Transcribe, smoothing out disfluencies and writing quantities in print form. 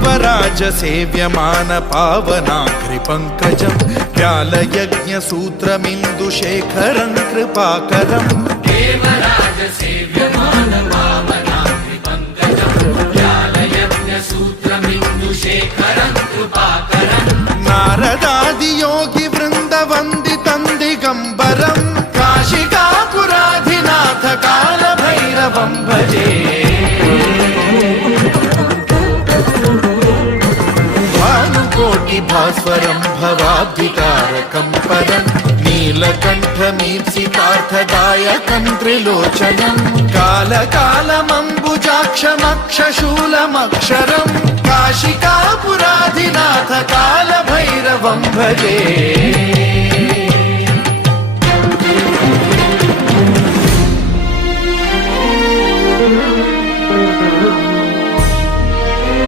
देवराज सेव्यमान पावनाग्रिपङ्कजं व्यालयज्ञसूत्रमिन्दुशेखरं कृपाकरं देवराज सेव्यमान पावनाग्रिपङ्कजं व्यालयज्ञसूत्रमिन्दुशेखरं कृपाकरं नारदादियोगि वृन्दवन्दितं दिगम्बरं काशिकापुराधिनाथ कालभैरवं भजे भास्वरं भवाब्धितारकं परं नीलकण्ठमीप्सितार्थदायकं त्रिलोचनं कालकालमम्बुजाक्षमक्षशूलमक्षरं काशिकापुराधिनाथ कालभैरवं भजे।